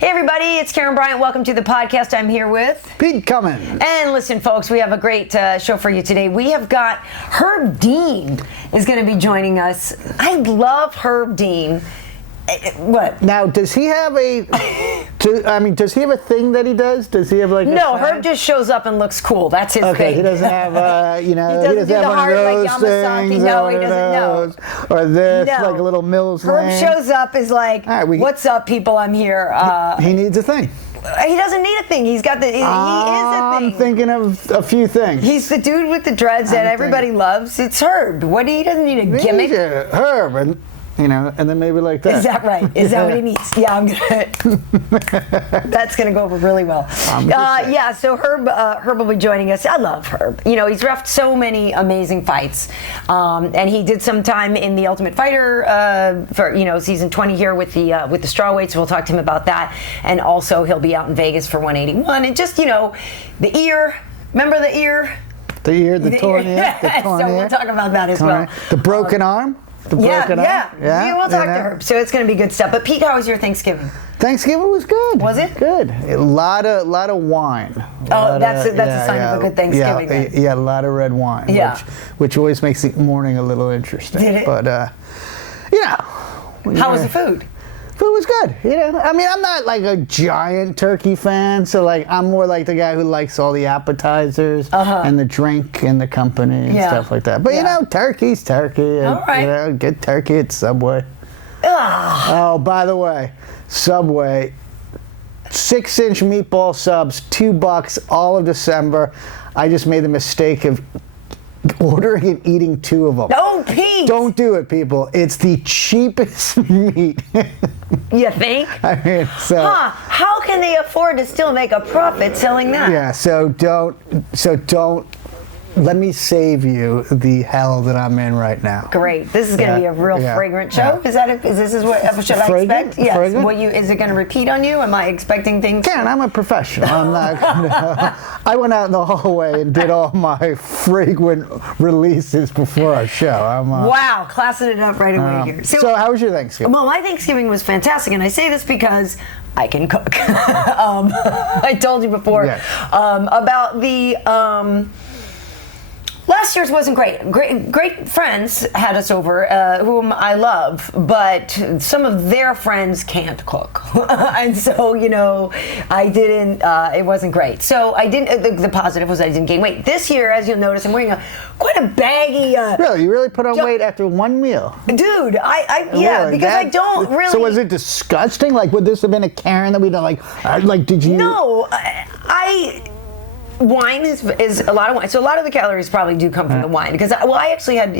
Hey everybody, it's Karyn Bryant. Welcome to the podcast. I'm here with Pete Cummins. And listen, folks, we have a great show for you today. We have got Herb Dean is going to be joining us. I love Herb Dean. What? Now, does he have a? Does he have a thing that he does? Does he have like? No, Herb just shows up and looks cool. That's his thing. Okay, he doesn't have, he doesn't do the heart like Yamasaki. No, he doesn't know. Or this, like a little Mills Herb Lane. shows up is like, what's up, people? I'm here. He needs a thing. He doesn't need a thing. He's got the. He is a thing. I'm thinking of a few things. He's the dude with the dreads that everybody loves. It's Herb. He doesn't need a gimmick. Herb, and then maybe like that. Is that right? Is that what he needs? Yeah, I'm gonna. That's gonna go over really well. Yeah. So Herb will be joining us. I love Herb. He's reffed so many amazing fights, and he did some time in the Ultimate Fighter for season 20 here with the strawweights. We'll talk to him about that, and also he'll be out in Vegas for 181. And just the ear. Remember the ear? The ear, the torn ear. So we'll talk about that as well. The broken arm. Yeah, we'll talk to her. So it's going to be good stuff. But Pete, how was your Thanksgiving? Thanksgiving was good. Was it? Good. A lot of wine. That's a sign of a good Thanksgiving. Yeah, a lot of red wine. Yeah. Which always makes the morning a little interesting. Did it? But how was the food? Food was good. I'm not like a giant turkey fan, so I'm more like the guy who likes all the appetizers and the drink and the company and stuff like that. But turkey's turkey. And, all right. Get turkey at Subway. Ugh. Oh, by the way, Subway, 6-inch meatball subs, $2 all of December. I just made the mistake of ordering and eating 2 of them. Oh, Pete! Don't do it, people. It's the cheapest meat. You think? How can they afford to still make a profit selling that? Yeah, so don't let me save you the hell that I'm in right now. Great. This is going to be a real fragrant show. Yeah. Is this what should I expect? Yes. Fragrant? Is it going to repeat on you? Am I expecting things? Karen, I'm a professional. I'm not gonna, I went out in the hallway and did all my fragrant releases before our show. Wow, classing it up right away here. So how was your Thanksgiving? Well, my Thanksgiving was fantastic, and I say this because I can cook. I told you before about the. Last year's wasn't great. Great friends had us over, whom I love, but some of their friends can't cook, and so I didn't. It wasn't great. So I didn't. The positive was I didn't gain weight. This year, as you'll notice, I'm wearing quite a baggy. Really, you really put on weight after one meal, dude. Really? Because I don't really. So was it disgusting? Would this have been a Karyn that we don't like? Did you? No, wine is a lot of wine. So a lot of the calories probably do come from the wine because I actually had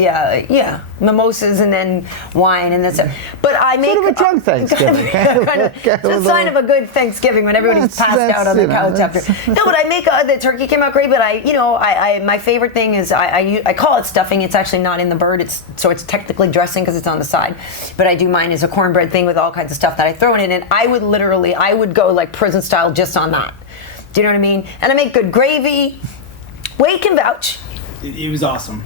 mimosas and then wine and that's it. But I make sort of a drunk Thanksgiving. It's a sign of a good Thanksgiving when everybody's passed out on the couch after. No, but I make the turkey came out great. But I my favorite thing is I call it stuffing. It's actually not in the bird. It's technically dressing because it's on the side. But I do mine as a cornbread thing with all kinds of stuff that I throw in it. And I would go like prison style just on that. Do you know what I mean? And I make good gravy. Wade can vouch. It was awesome.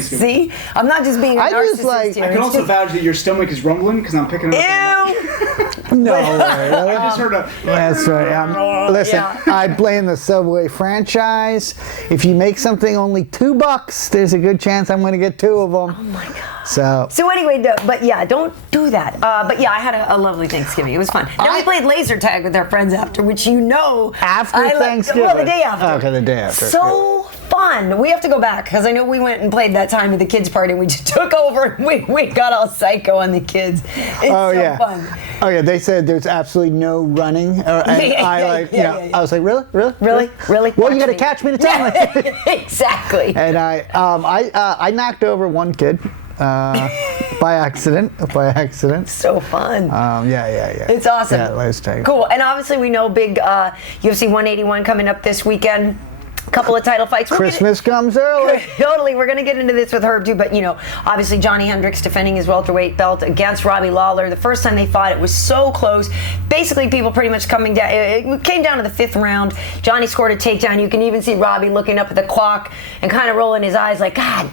See? I'm not just being a narcissist here. I can also vouch that your stomach is rumbling because I'm picking it up. Ew! No way. I just heard a... That's right. Listen, I blame the Subway franchise. If you make something only $2, there's a good chance I'm going to get 2 of them. Oh my God. So anyway, don't do that. But yeah, I had a lovely Thanksgiving. It was fun. Then we played laser tag with our friends after, which after Thanksgiving. Well, the day after. Okay, the day after. So fun. We have to go back because I know we went and played that time at the kids' party and we just took over and we got all psycho on the kids. It's so fun. Oh yeah, they said there's absolutely no running. I was like, really? Well, you got to catch me to tell me. Exactly. And I knocked over one kid. By accident. So fun. Yeah. It's awesome. Yeah, let's take it. Cool. And obviously we know big UFC 181 coming up this weekend. Couple of title fights. Christmas comes early. Totally. We're going to get into this with Herb too, but obviously Johnny Hendricks defending his welterweight belt against Robbie Lawler. The first time they fought, it was so close. Basically, people pretty much coming down. It came down to the 5th round. Johnny scored a takedown. You can even see Robbie looking up at the clock and kind of rolling his eyes like, God.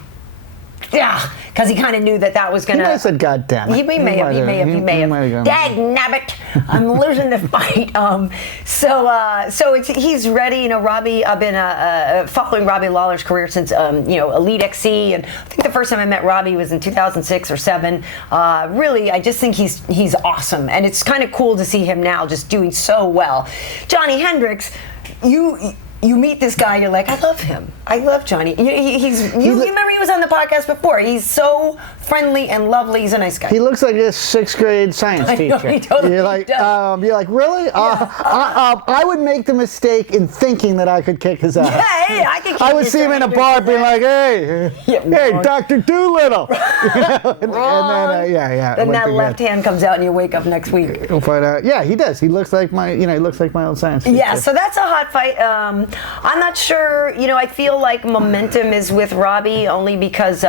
Yeah, because he kind of knew that was going to. He might have said, "God damn it." He may have. Dag nabbit, I'm losing the fight. So he's ready. You know, Robbie. I've been following Robbie Lawler's career since Elite XC, and I think the first time I met Robbie was in 2006 or 7. Really, I just think he's awesome, and it's kind of cool to see him now just doing so well. Johnny Hendricks, you meet this guy, you're like, I love him. I love Johnny. You remember he was on the podcast before. He's so friendly and lovely. He's a nice guy. He looks like a 6th grade science teacher. He totally you're like, really? Yeah. I would make the mistake in thinking that I could kick his ass. Yeah, hey, I can kick I would see him in a bar being like, hey, Dr. Doolittle. Wrong. Then that left hand comes out and you wake up next week. But he does. He looks like my old science teacher. Yeah, so that's a hot fight. I'm not sure, I feel like momentum is with Robbie only because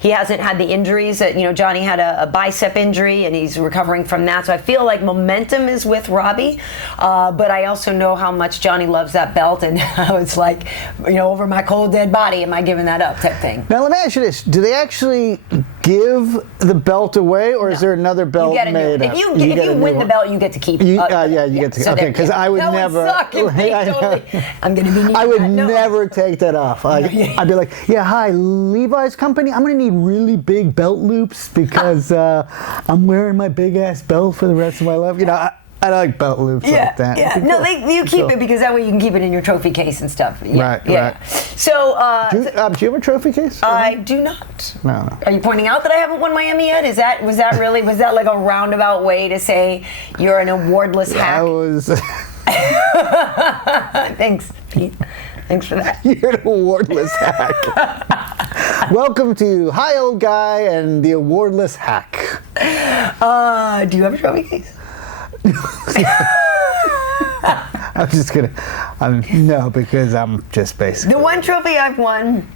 he hasn't had the injuries. Johnny had a bicep injury and he's recovering from that. So I feel like momentum is with Robbie. But I also know how much Johnny loves that belt and how it's like, over my cold dead body, am I giving that up type thing. Now let me ask you this. Do they actually give the belt away or is there another belt made up? If you win the belt, you get to keep it. You get to. Okay, because I would never. I'm going to be. I would never take that off. I'd be like, hi, Levi's company. I'm going to need really big belt loops because I'm wearing my big ass belt for the rest of my life. I like belt loops like that. Yeah, no, you keep it because that way you can keep it in your trophy case and stuff. Yeah, right. So, do you have a trophy case? I do not. No. Are you pointing out that I haven't won my Emmy yet? Was that like a roundabout way to say you're an awardless hack? I was. Thanks, Pete. Thanks for that. You're an awardless hack. Welcome to Hi Old Guy and the Awardless Hack. Do you have a trophy case? I'm just kidding. No, because I'm just basically. The one trophy I've won,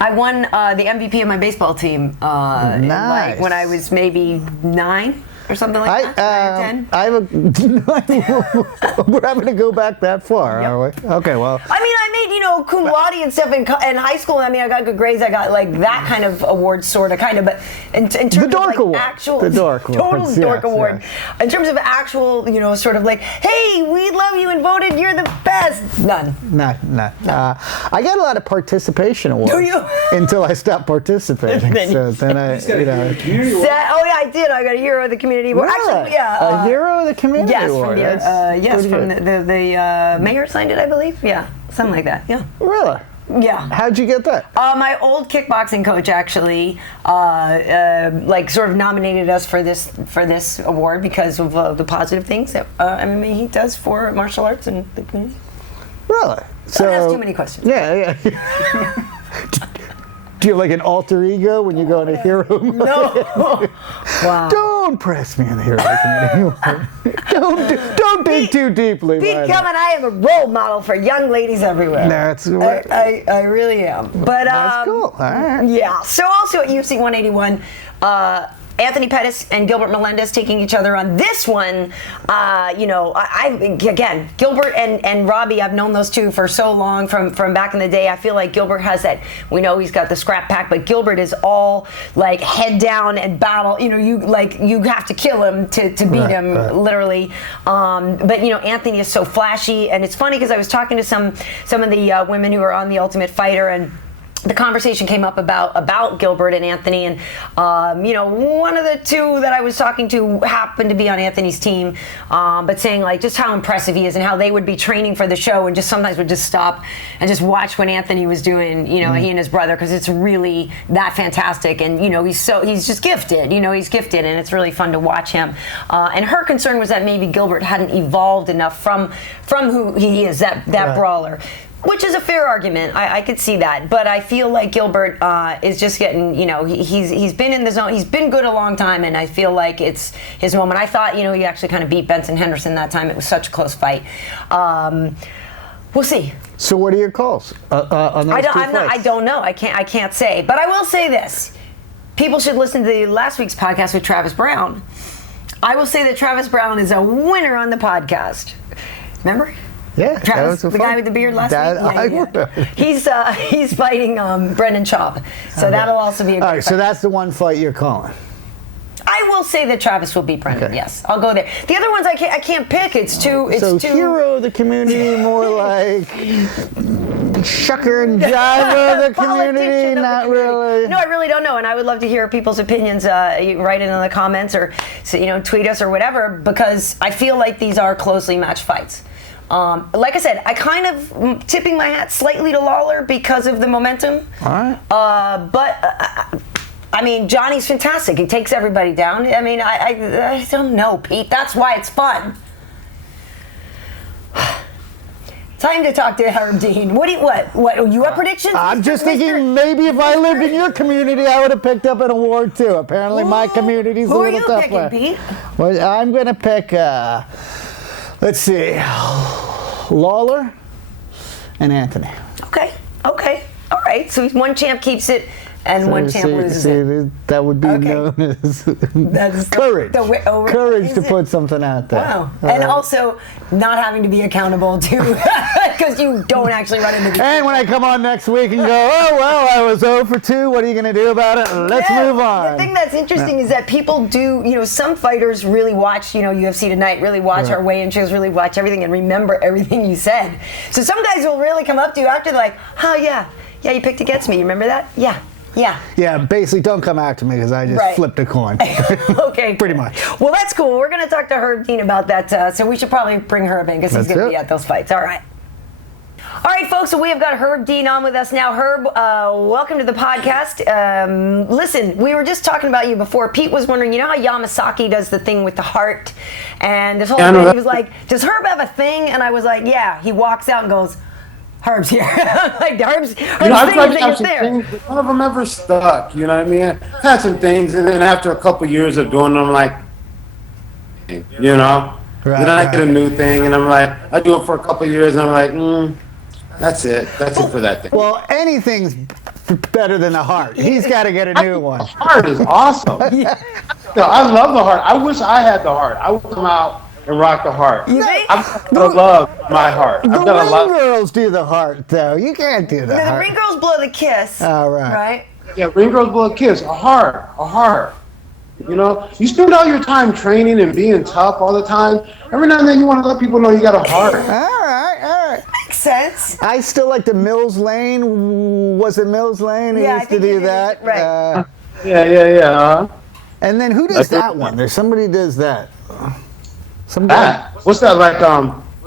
I won the MVP of my baseball team. Nice. Like when I was maybe 9 or something like that. 9 or 10. I have we're having to go back that far, are we? Okay, well. I mean, I made cum laude and stuff in high school. I mean, I got good grades. I got like that kind of award, sort of, kind of. But in terms of like actual, the dork total dork award. Yes. In terms of actual, sort of like, hey, we love you and voted you're the best. None. I got a lot of participation awards. Do you? Until I stopped participating. Then I, I did. I got a Hero of the Community Award. Really? Actually, yeah. A Hero of the Community Award. From the mayor signed it, I believe. Yeah. Something like that, yeah. Really? Yeah. How'd you get that? My old kickboxing coach actually, sort of nominated us for this award because of the positive things that MMA he does for martial arts and the community. Really? Don't ask too many questions. Yeah. Do you have like an alter ego when you go in a hero mode? No. Wow. Don't press me in the hero community. Don't dig too deeply. Pete Cummins, I am a role model for young ladies everywhere. That's right. I really am. But that's cool. All right. Yeah. So also at UFC 181, Anthony Pettis and Gilbert Melendez taking each other on this one. Again, Gilbert and Robbie, I've known those two for so long from back in the day. I feel like Gilbert has that, we know he's got the scrap pack, but Gilbert is all like head down and battle. You have to kill him to beat him, literally. But Anthony is so flashy, and it's funny because I was talking to some of the women who are on The Ultimate Fighter, and the conversation came up about Gilbert and Anthony, and one of the two that I was talking to happened to be on Anthony's team, but saying like just how impressive he is and how they would be training for the show and just sometimes would just stop and just watch what Anthony was doing, he and his brother, because it's really that fantastic, and he's just gifted, he's gifted, and it's really fun to watch him. And her concern was that maybe Gilbert hadn't evolved enough from who he is, that brawler. Which is a fair argument. I could see that. But I feel like Gilbert is just getting, he's been in the zone. He's been good a long time, and I feel like it's his moment. I thought, he actually kind of beat Benson Henderson that time. It was such a close fight. We'll see. So what are your calls on those two fights? I don't know. I can't say. But I will say this. People should listen to last week's podcast with Travis Brown. I will say that Travis Brown is a winner on the podcast. Remember? Yeah, Travis, the guy with the beard last week. He's fighting Brendan Schaub, so that'll also be a good All right, so that's the one fight you're calling. I will say that Travis will beat Brendan. Okay. Yes, I'll go there. The other ones I can't pick. It's too. Hero of the community, more like shucker and jive of the community. Not really. No, I really don't know, and I would love to hear people's opinions. Write it in the comments or tweet us or whatever, because I feel like these are closely matched fights. Like I said, I kind of tipping my hat slightly to Lawler because of the momentum. All right. But. I mean, Johnny's fantastic. He takes everybody down. I mean, I don't know, Pete. That's why it's fun. Time to talk to Herb Dean. What you have predictions? I'm just thinking maybe if I lived in your community, I would have picked up an award too. Apparently, my community's a little tougher. Who are you picking, Pete? Well, I'm going to pick, let's see, Lawler and Anthony. Okay. All right. So one champ keeps it. And one champ loses it. That would be known as courage. Courage to put something out there. Wow. And also not having to be accountable to, because you don't actually run into the And when I come on next week and go, oh, well, I was 0 for 2, what are you going to do about it? Let's move on. The thing that's interesting is that people do, some fighters really watch, UFC Tonight, really watch our weigh-in shows, really watch everything and remember everything you said. So some guys will really come up to you after, like, oh, yeah, you picked against me. You remember that? Yeah. Yeah, basically don't come after me because I just flipped a coin. Okay. Pretty much. Well, that's cool. We're going to talk to Herb Dean about that, so we should probably bring Herb in because he's going to be at those fights. All right, folks, so we have got Herb Dean on with us now. Herb, welcome to the podcast. Listen, we were just talking about you before. Pete was wondering, how Yamasaki does the thing with the heart? And this whole thing, he was like, does Herb have a thing? And I was like, yeah. He walks out and goes, Herb's here. Like, Herb's I've tried to have some things, but none of them ever stuck. You know what I mean? I've had some things, and then after a couple years of doing them, I'm like, then I get a new thing, and I'm like, I do it for a couple years, and I'm like, that's it. That's it for that thing. Well, anything's better than the heart. He's got to get a new one. The heart is awesome. I love the heart. I wish I had the heart. I would come out and rock the heart. You think? I've got to love my heart. The ring girls do the heart, though. You can't do the heart. The ring girls blow the kiss. All right. Right? Yeah, ring girls blow a kiss. A heart. You spend all your time training and being tough all the time. Every now and then you want to let people know you got a heart. All right. Makes sense. I still like the Mills Lane. Was it Mills Lane? He used to do that. Right. Yeah. And then who does that one? There's somebody who does that. What's that like?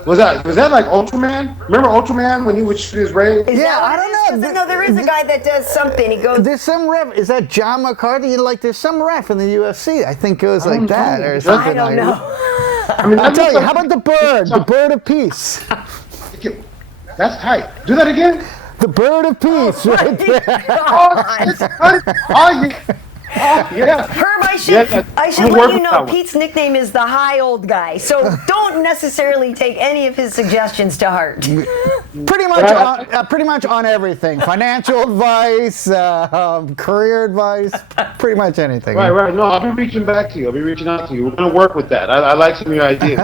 Was that like Ultraman? Remember Ultraman when he would shoot his ray? I don't know. No, there is a guy that does something. He goes. There's some ref. Is that John McCarthy? There's some ref in the UFC. I think goes like that or something. I don't know. I'll tell you. How about the bird? The bird of peace. That's tight. Do that again. The bird of peace, right there. Yeah. Herb, I should let you know Pete's nickname is the high old guy, so don't necessarily take any of his suggestions to heart. Pretty much on everything. Financial advice, career advice, pretty much anything. Right. No, I'll be reaching back to you. I'll be reaching out to you. We're going to work with that. I like some of your ideas.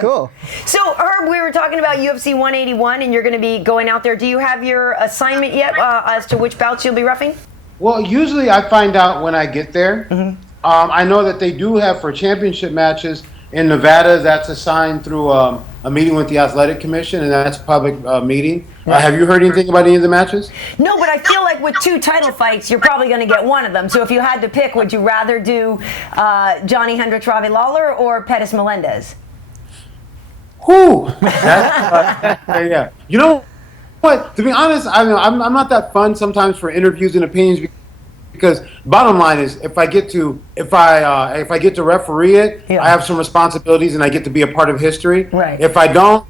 Cool. So, Herb, we were talking about UFC 181, and you're going to be going out there. Do you have your assignment yet as to which bouts you'll be roughing? Well, usually I find out when I get there. Mm-hmm. I know that they do have for championship matches in Nevada. That's assigned through a meeting with the Athletic Commission, and that's a public meeting. Have you heard anything about any of the matches? No, but I feel like with 2 title fights, you're probably going to get one of them. So if you had to pick, would you rather do Johnny Hendricks, Robbie Lawler, or Pettis Melendez? Whew. Yeah. You know what? To be honest, I'm not that fun sometimes for interviews and opinions because bottom line is if I get to referee it, I have some responsibilities and I get to be a part of history. Right. If I don't,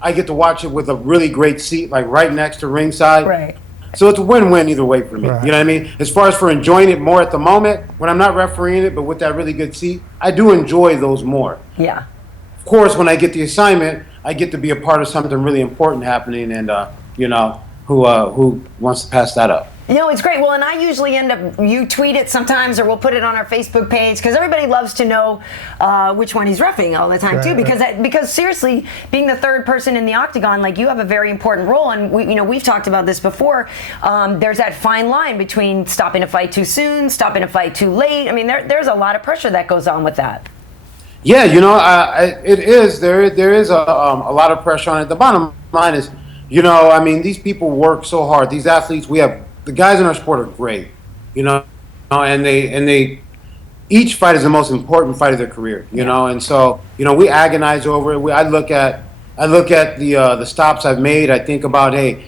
I get to watch it with a really great seat, like right next to ringside. Right. So it's a win-win either way for me. Right. You know what I mean? As far as for enjoying it more at the moment, when I'm not refereeing it, but with that really good seat, I do enjoy those more. Yeah. Of course, when I get the assignment, I get to be a part of something really important happening, and who wants to pass that up? No, it's great. Well, and I usually end up, you tweet it sometimes, or we'll put it on our Facebook page, because everybody loves to know which one he's reffing all the time, too. Because seriously, being the third person in the octagon, like, you have a very important role, and we've talked about this before. There's that fine line between stopping a fight too soon, stopping a fight too late. I mean, there's a lot of pressure that goes on with that. Yeah, it is. There is a lot of pressure on it. The bottom line is, I mean, these people work so hard. These athletes, the guys in our sport are great, and they each fight is the most important fight of their career, and so we agonize over it. I look at the stops I've made. I think about, hey,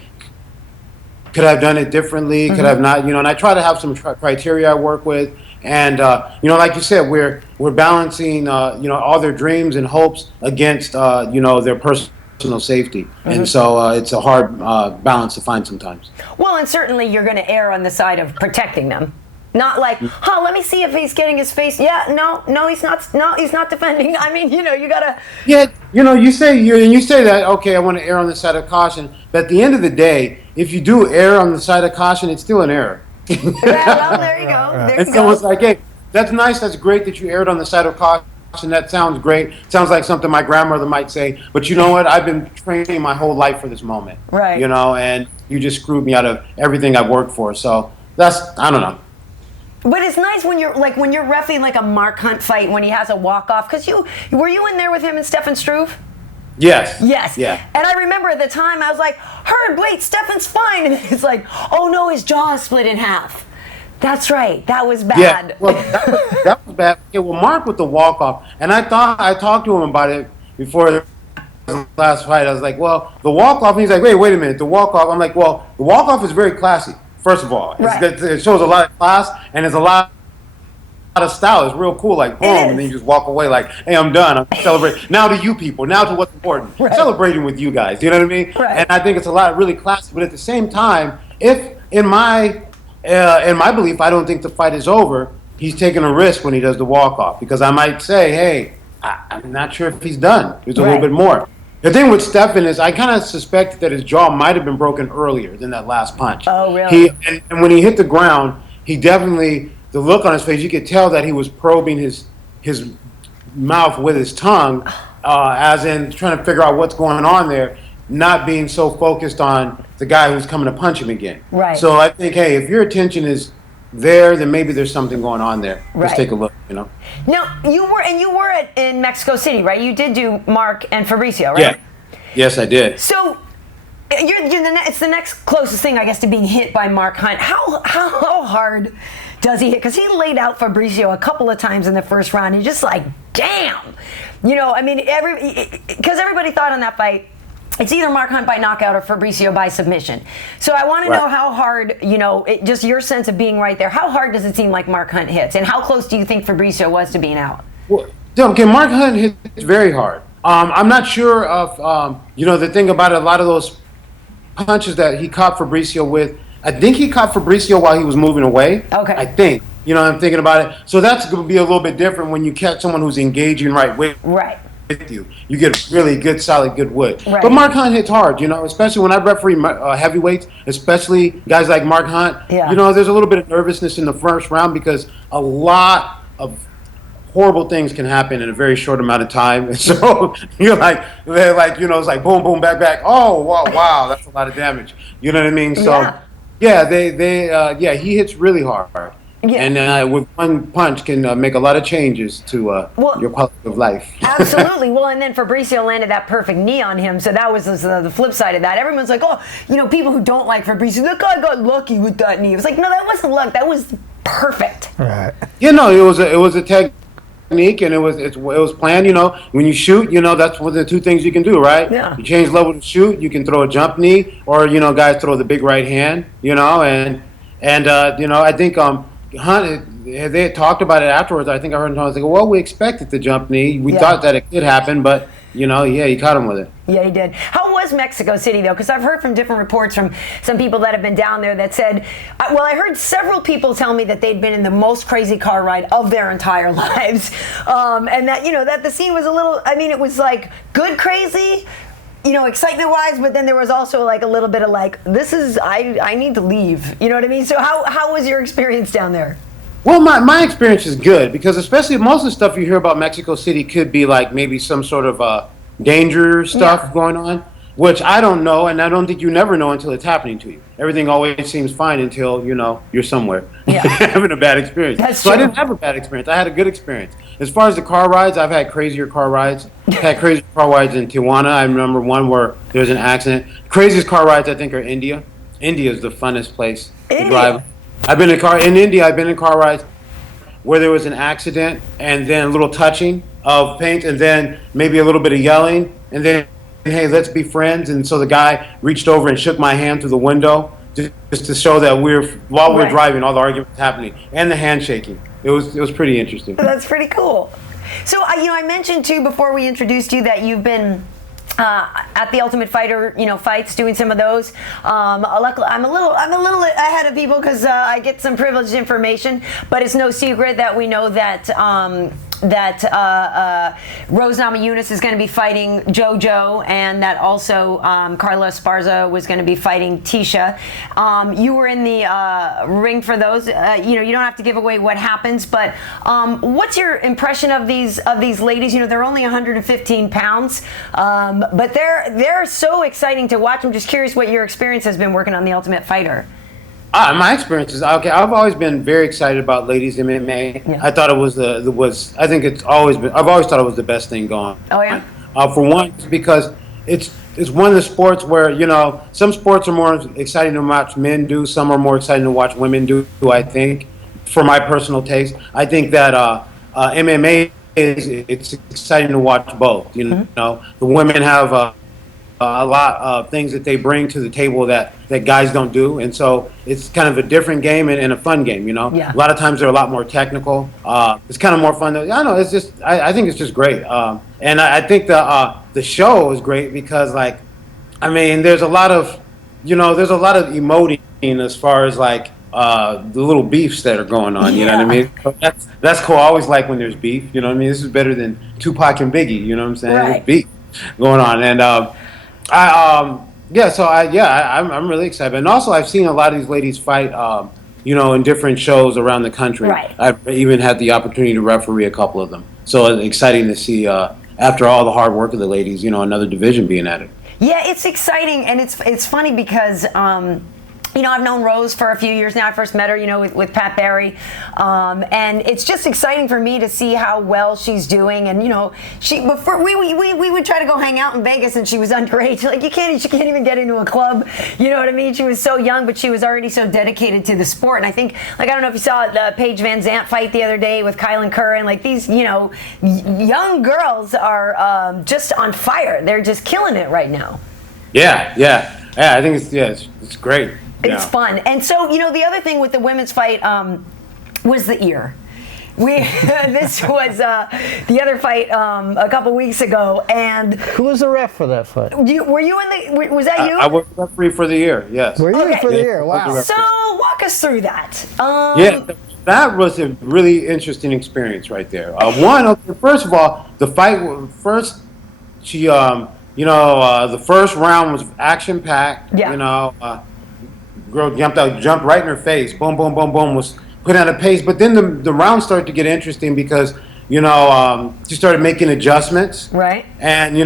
could I have done it differently? Could I have not? And I try to have some criteria I work with, and like you said, we're balancing all their dreams and hopes against their personal safety, and so it's a hard balance to find sometimes. Well, and certainly you're going to err on the side of protecting them, not like, let me see if he's getting his face. Yeah, no, he's not. No, he's not defending. I mean, you gotta. Yeah, you say that. Okay, I want to err on the side of caution, but at the end of the day, if you do err on the side of caution, it's still an error. Yeah, well, there you go. It's almost like, hey, that's nice. That's great that you erred on the side of caution. That sounds great. Sounds like something my grandmother might say. But you know what? I've been training my whole life for this moment. Right. And you just screwed me out of everything I've worked for. So I don't know. But it's nice when you're reffing like a Mark Hunt fight when he has a walk-off. Because were you in there with him and Stefan Struve? Yes. Yes. Yeah. And I remember at the time I was like, wait, Stefan's fine. And he's like, oh no, his jaw is split in half. That's right. That was bad. Yeah, well, that was bad. Okay, well, Mark with the walk-off, and I talked to him about it before the last fight. I was like, well, the walk-off, and he's like, wait a minute, the walk-off. I'm like, well, the walk-off is very classy, first of all. Right. It shows a lot of class, and it's a lot of style. It's real cool, like, boom, and then you just walk away like, hey, I'm done. I'm celebrating. Now to you people. Now to what's important. Right. Celebrating with you guys. You know what I mean? Right. And I think it's a lot really classy, but at the same time, if in my belief, I don't think the fight is over. He's taking a risk when he does the walk-off, because I might say, hey, I'm not sure if he's done. There's a little bit more. The thing with Stefan is I kind of suspected that his jaw might have been broken earlier than that last punch. Oh, really? And when he hit the ground, he definitely, the look on his face, you could tell that he was probing his mouth with his tongue, as in trying to figure out what's going on there, not being so focused on the guy who's coming to punch him again. Right. So I think, hey, if your attention is there, then maybe there's something going on there. Right. Let's take a look, Now, you were in Mexico City, right? You did do Mark and Fabricio, right? Yeah. Yes, I did. So it's the next closest thing, I guess, to being hit by Mark Hunt. How hard does he hit? Because he laid out Fabricio a couple of times in the first round. You're just like, damn. I mean, because everybody thought on that fight, it's either Mark Hunt by knockout or Fabricio by submission. So I want to know how hard, just your sense of being right there, how hard does it seem like Mark Hunt hits? And how close do you think Fabricio was to being out? Well, okay, Mark Hunt hits very hard. I'm not sure of, the thing about it, a lot of those punches that he caught Fabricio with, I think he caught Fabricio while he was moving away. Okay. I think. I'm thinking about it. So that's going to be a little bit different when you catch someone who's engaging right with you. You get really good, solid, good wood. Right. But Mark Hunt hits hard, especially when I referee heavyweights, especially guys like Mark Hunt. Yeah. There's a little bit of nervousness in the first round because a lot of horrible things can happen in a very short amount of time. And so they're like, it's like boom, boom, back. Oh, wow, that's a lot of damage. You know what I mean? So, he hits really hard. Yeah. And with one punch can make a lot of changes to your quality of life. Absolutely. Well, and then Fabricio landed that perfect knee on him, so that was the flip side of that. Everyone's like, people who don't like Fabricio, that guy got lucky with that knee. It was like, no, that wasn't luck. That was perfect. Right. It was a technique, and it was planned. When you shoot, that's one of the two things you can do, right? Yeah. You change level to shoot. You can throw a jump knee, or guys throw the big right hand. I think Hunt, they had talked about it afterwards. I think I heard him talk. Well, we expected the jump knee. We thought that it could happen, but he caught him with it. Yeah, he did. How was Mexico City, though? Because I've heard from different reports from some people that have been down there that said, I heard several people tell me that they'd been in the most crazy car ride of their entire lives. And that, that the scene was a little, it was like good crazy, excitement wise, but then there was also like a little bit of like, I need to leave. You know what I mean? So how was your experience down there? Well, my experience is good because especially most of the stuff you hear about Mexico City could be like maybe some sort of danger stuff going on, which I don't know, and I don't think you never know until it's happening to you. Everything always seems fine until, you're somewhere having a bad experience. That's so true. I didn't have a bad experience. I had a good experience. As far as the car rides, I've had crazier car rides. I've had crazier car rides in Tijuana. I remember one where there was an accident. Craziest car rides, I think, are India. India is the funnest place to drive. I've been in India. I've been in car rides where there was an accident and then a little touching of paint and then maybe a little bit of yelling and then, hey, let's be friends. And so the guy reached over and shook my hand through the window just to show that while we're driving, all the arguments happening and the handshaking. It was pretty interesting. That's pretty cool. So I mentioned too before we introduced you that you've been at the Ultimate Fighter, fights, doing some of those. Luckily, I'm a little ahead of people because I get some privileged information. But it's no secret that we know that Rose Namajunas is going to be fighting JoJo, and that also Carla Esparza was going to be fighting Tisha. You were in the ring for those. You don't have to give away what happens, but what's your impression of these ladies? They're only 115 pounds, but they're so exciting to watch. I'm just curious what your experience has been working on the Ultimate Fighter. My experience is okay. I've always been very excited about ladies MMA. Yeah. I thought it was I think it's always been. I've always thought it was the best thing going. Oh yeah. For one, because it's one of the sports where some sports are more exciting to watch men do. Some are more exciting to watch women do. I think, for my personal taste, I think that MMA it's exciting to watch both. The women have a lot of things that they bring to the table that guys don't do, and so it's kind of a different game and a fun game. Yeah. A lot of times they're a lot more technical. It's kind of more fun. I don't know. It's just I think it's just great, and I think the show is great because there's a lot of emoting as far as the little beefs that are going on. You know what I mean? That's cool. I always like when there's beef. You know what I mean? This is better than Tupac and Biggie. You know what I'm saying? Right. There's beef going on, and I'm really excited. And also I've seen a lot of these ladies fight, in different shows around the country. Right. I've even had the opportunity to referee a couple of them. So it's exciting to see, after all the hard work of the ladies, another division being added. Yeah, it's exciting, and it's funny because I've known Rose for a few years now. I first met her, with Pat Barry, and it's just exciting for me to see how well she's doing. And before we would try to go hang out in Vegas, and she was underage. She can't even get into a club. You know what I mean? She was so young, but she was already so dedicated to the sport. And I think, I don't know if you saw the Paige Van Zandt fight the other day with Karyn. These, young girls are just on fire. They're just killing it right now. Yeah. I think it's great. It's fun. And so, the other thing with the women's fight was the ear. This was the other fight a couple weeks ago, and who was the ref for that fight? Were you in the? Was that you? I was referee for the year. Yes. Were you for the year? Wow. So walk us through that. That was a really interesting experience right there. First of all, the fight first. She, the first round was action packed. Yeah. Girl jumped right in her face. Boom, boom, boom, boom. Was put at a pace, but then the round started to get interesting because she started making adjustments. Right. And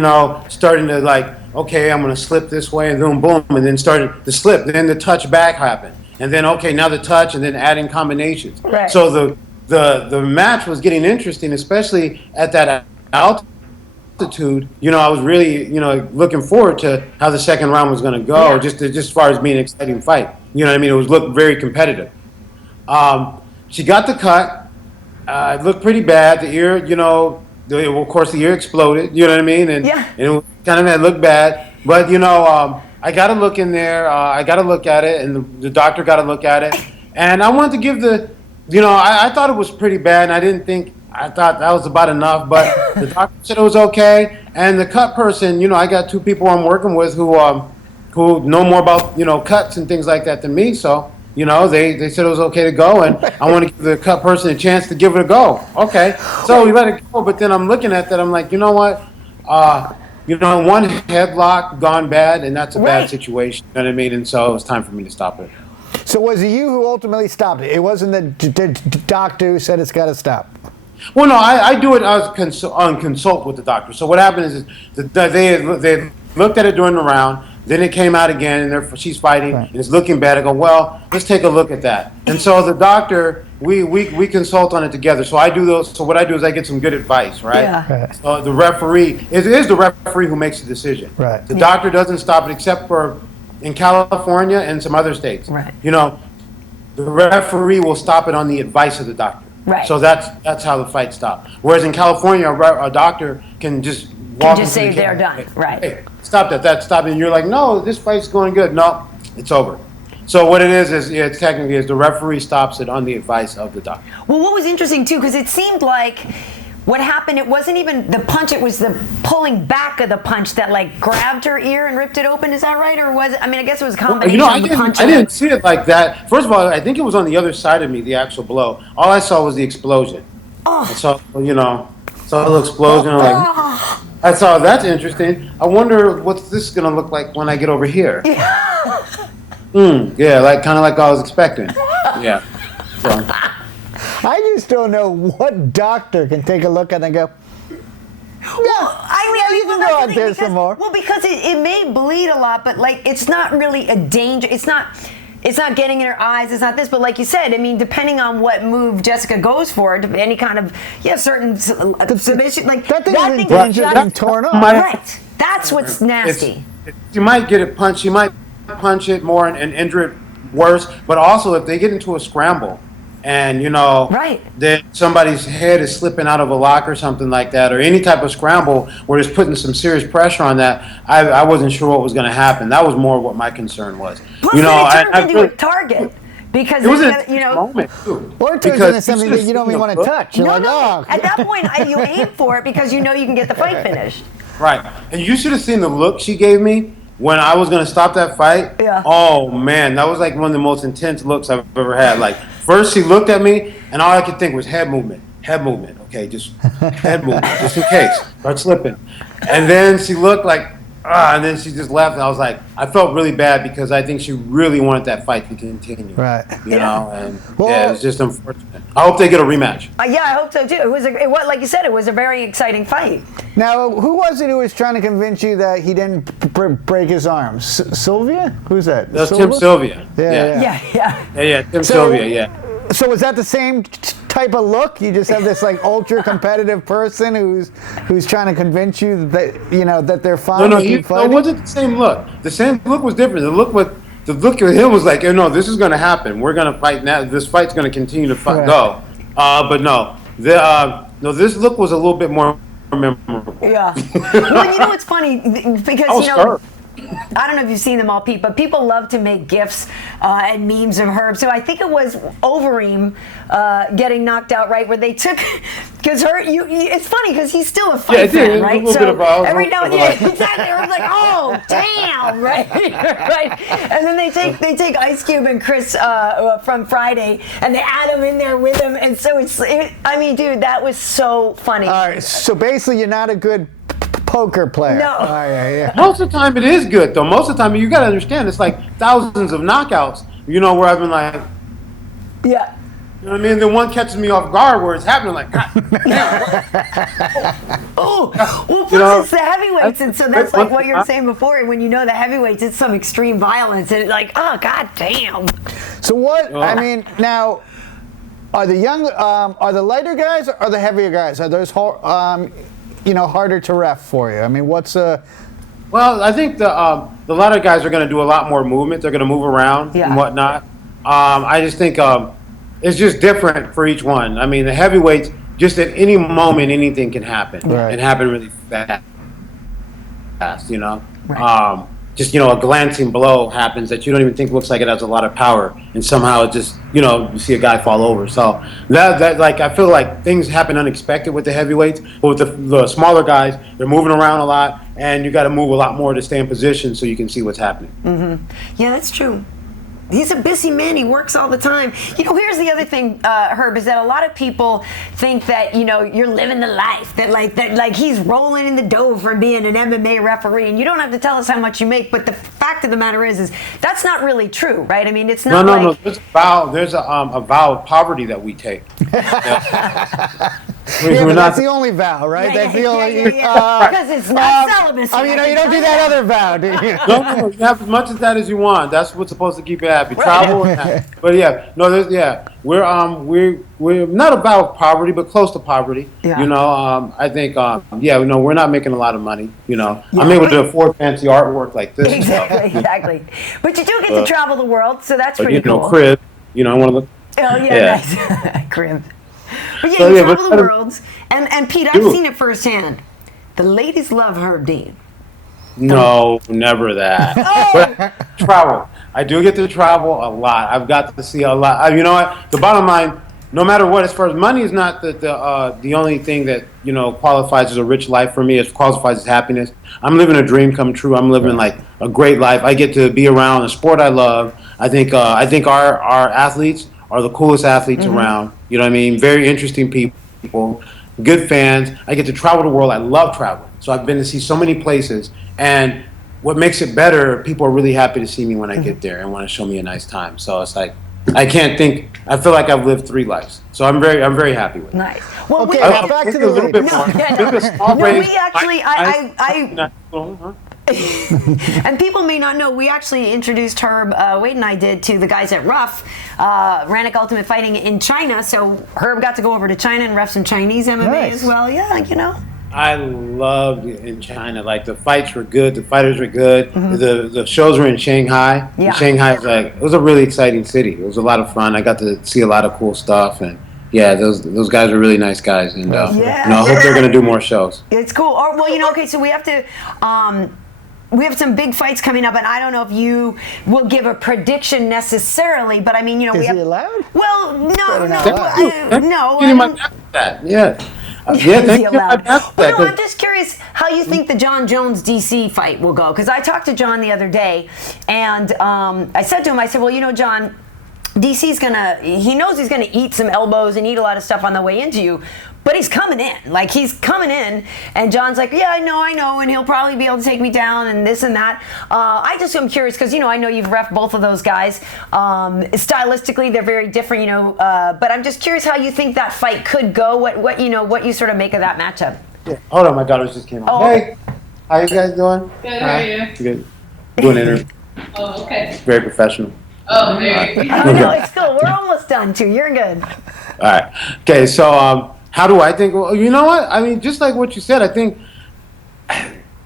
starting to okay, I'm gonna slip this way, and boom, boom, and then started to slip. Then the touch back happened, and then okay, now the touch, and then adding combinations. Right. So the match was getting interesting, especially at that altitude. I was really looking forward to how the second round was going to go, just as far as being an exciting fight. It looked very competitive. She got the cut. It looked pretty bad. The ear, of course, the ear exploded. You know what I mean? And it kind of looked bad. But I got to look in there. I got to look at it, and the doctor got to look at it. And I wanted to give I thought it was pretty bad, and I thought that was about enough, but the doctor said it was okay. And the cut person, I got two people I'm working with who know more about, cuts and things like that than me. So, they said it was okay to go, and I want to give the cut person a chance to give it a go. Okay. So we let it go, but then I'm looking at that. I'm like, you know what? one headlock gone bad, and that's a bad situation. You know what I mean? And so it was time for me to stop it. So was it you who ultimately stopped it? It wasn't the doctor who said it's got to stop? Well, no, I do it on consult with the doctor. So what happened is they looked at it during the round. Then it came out again, and she's fighting, and it's looking bad. I go, well, let's take a look at that. And so the doctor, we consult on it together. So I do those. So what I do is I get some good advice, right? Yeah. So the referee, it is the referee who makes the decision. Right. The doctor doesn't stop it except for in California and some other states. Right. The referee will stop it on the advice of the doctor. Right. So that's how the fight stopped. Whereas in California, a doctor can just walk just say they're done. Right. Hey, stop that. Stop it. And you're like, no, this fight's going good. No, it's over. So what it is it's technically is the referee stops it on the advice of the doctor. Well, what was interesting too, because it seemed like what happened, it wasn't even the punch, it was the pulling back of the punch that like grabbed her ear and ripped it open. Is that right? Or was it, I mean, I guess it was a combination of the punch. I didn't see it like that. First of all, I think it was on the other side of me, the actual blow. All I saw was the explosion. Oh. I saw a little explosion. I saw, that's interesting. I wonder what's this going to look like when I get over here. Yeah, like kind of like I was expecting. Yeah. So. I just don't know what doctor can take a look at it and go, you can go out there some more. Well, because it may bleed a lot, but like it's not really a danger. It's not getting in her eyes. It's not this, but like you said, I mean, depending on what move Jessica goes for, any kind of certain submission, like that thing is torn off. Right. That's what's nasty. You might get it punched. You might punch it more and injure it worse. But also, if they get into a scramble, and that somebody's head is slipping out of a lock or something like that, or any type of scramble where it's putting some serious pressure on that, I wasn't sure what was going to happen. That was more what my concern was. Plus, it turned into a target because it was a moment too. Or it turns into something that you don't even want to touch. You're At that point, you aim for it because you know you can get the fight finished. Right, and you should have seen the look she gave me when I was going to stop that fight. Yeah. Oh man, that was like one of the most intense looks I've ever had. Like, first she looked at me, and all I could think was head movement. Okay, just head movement, just in case. Start slipping. And then she looked like, and then she just left. And I was like, I felt really bad because I think she really wanted that fight to continue. Right. And it was just unfortunate. I hope they get a rematch. Yeah, I hope so too. It was like you said, it was a very exciting fight. Now, who was it who was trying to convince you that he didn't break his arms? Sylvia? Who's that? That's Tim Sylvia. Yeah. Tim Sylvia. Yeah. So was that the same type of look? You just have this like ultra competitive person who's trying to convince you that that they're fine. No, it wasn't the same look. The same look was different. The look with him was like, no, this is going to happen. We're going to fight now. This fight's going to continue to go. But no, this look was a little bit more memorable. Yeah. Well, it's funny because I don't know if you've seen them all, Pete, but people love to make GIFs and memes of Herb. So I think it was Overeem getting knocked out, right, where they took, because it's funny because he's still a fight fan, right? So every now and then, exactly, Herb's like, oh, damn, right? Right. And then they take Ice Cube and Chris from Friday, and they add him in there with him, and so dude, that was so funny. All right, so basically you're not a good poker player. No. Yeah. Most of the time it is good, though. Most of the time, you got to understand, it's like thousands of knockouts, where I've been like, yeah. You know what I mean? Then one catches me off guard where it's happening, like, God. Oh, well, plus it's the heavyweights, and so that's like what you were saying before. When you know the heavyweights, it's some extreme violence, and it's like, oh, God damn. So what? I mean, now, are the lighter guys or are the heavier guys? Are those harder to ref for you? I mean, Well, I think the lighter guys are going to do a lot more movement. They're going to move around and whatnot. I just think it's just different for each one. I mean, the heavyweights, just at any moment, anything can happen. Right. And happen really fast, Right. Just, a glancing blow happens that you don't even think looks like it has a lot of power. And somehow it just, you see a guy fall over. So that I feel like things happen unexpected with the heavyweights. But with the smaller guys, they're moving around a lot. And you got to move a lot more to stay in position so you can see what's happening. Mm-hmm. Yeah, that's true. He's a busy man. He works all the time. You know, here's the other thing, Herb, is that a lot of people think that, you know, you're living the life, that he's rolling in the dough for being an MMA referee, and you don't have to tell us how much you make, but the fact of the matter is that's not really true, right? I mean, it's not No. There's a vow of poverty that we take. But that's the only vow, right? That's the only. Because it's not celibacy. I mean, you don't do that other vow, do you? No, you have as much of that as you want. That's what's supposed to keep you happy. Travel, but we're not about poverty, but close to poverty. Yeah. You know, I think, we're not making a lot of money. You know, I'm able to afford fancy artwork like this. Exactly. But you do get to travel the world, so that's pretty cool. Crib. You know, one of the. Oh yeah, nice crib. But yeah, you travel the world, and Pete, I've seen it firsthand. The ladies love Herb Dean. No, never that. But travel. I do get to travel a lot. I've got to see a lot. You know what? The bottom line, no matter what, as far as money is not the only thing that, you know, qualifies as a rich life for me. It qualifies as happiness. I'm living a dream come true. I'm living like a great life. I get to be around a sport I love. I think our athletes are the coolest athletes around. You know what I mean? Very interesting people, good fans. I get to travel the world. I love traveling. So I've been to see so many places. And what makes it better, people are really happy to see me when I get there and want to show me a nice time. So it's like, I feel like I've lived 3 lives. So I'm very happy with it. Nice. Well, okay, back to the a little bit more. We actually, and people may not know, we actually introduced Herb, Wade and I did, to the guys at Ruff, Rannick Ultimate Fighting in China. So Herb got to go over to China and ref some Chinese MMA as well. Yeah, you know. I loved it in China. Like, the fights were good, the fighters were good. The shows were in Shanghai. Yeah. Shanghai was it was a really exciting city. It was a lot of fun. I got to see a lot of cool stuff, and those guys are really nice guys, and I hope they're going to do more shows. It's cool. Well, you know, okay, so we have to. We have some big fights coming up, and I don't know if you will give a prediction necessarily, but I mean, you know, Is he allowed? Well, no. Yeah. Thank you. Well, I'm just curious how you think the John Jones DC fight will go, because I talked to John the other day, and I said to him, well, you know, John, DC's he knows he's gonna eat some elbows and eat a lot of stuff on the way into you, but he's coming in. Like, he's coming in, and John's like, yeah, I know, and he'll probably be able to take me down and this and that. I just am curious, because, you know, I know you've reffed both of those guys. Stylistically, they're very different, you know, but I'm just curious how you think that fight could go, what you sort of make of that matchup. Yeah. Hold on, my daughters just came on. Hey, how you guys doing? Good, how are you? Good. Doing an interview. Oh, okay. Very professional. Oh, very. No, it's cool. We're almost done, too. You're good. All right. Okay, so how do I think? Well, you know what? I mean, just like what you said, I think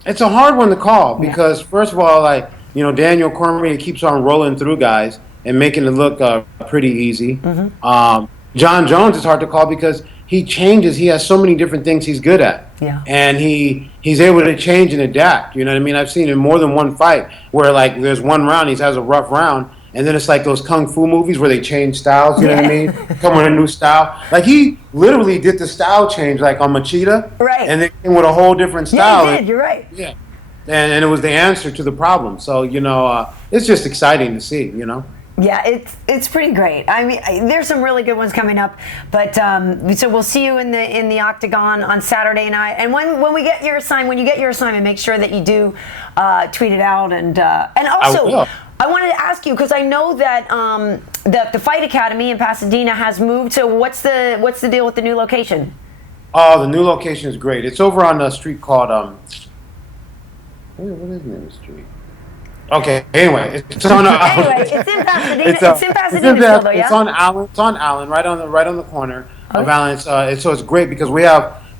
it's a hard one to call because, first of all, like, you know, Daniel Cormier keeps on rolling through guys and making it look pretty easy. John Jones is hard to call because he changes. He has so many different things he's good at. Yeah. And he's able to change and adapt. You know what I mean? I've seen in more than one fight where, like, there's one round, he has a rough round, and then it's like those kung fu movies where they change styles, you know what I mean? Come with a new style. Like, he literally did the style change, like on Machida. Right. And then came with a whole different style. Yeah, he did. You're right. Yeah. And it was the answer to the problem. So, you know, it's just exciting to see, you know? Yeah, it's pretty great. I mean, there's some really good ones coming up, but so we'll see you in the octagon on Saturday night. And when we get your assignment, make sure that you do tweet it out, and also I wanted to ask you, because I know that the Fight Academy in Pasadena has moved. So what's the deal with the new location? Oh, the new location is great. It's over on a street called what is the name of the street? Okay. Anyway, it's on. It's in Pasadena. It's in Pasadena still, though, yeah? It's on Allen. It's on Allen, right on the corner of Allen. So it's great because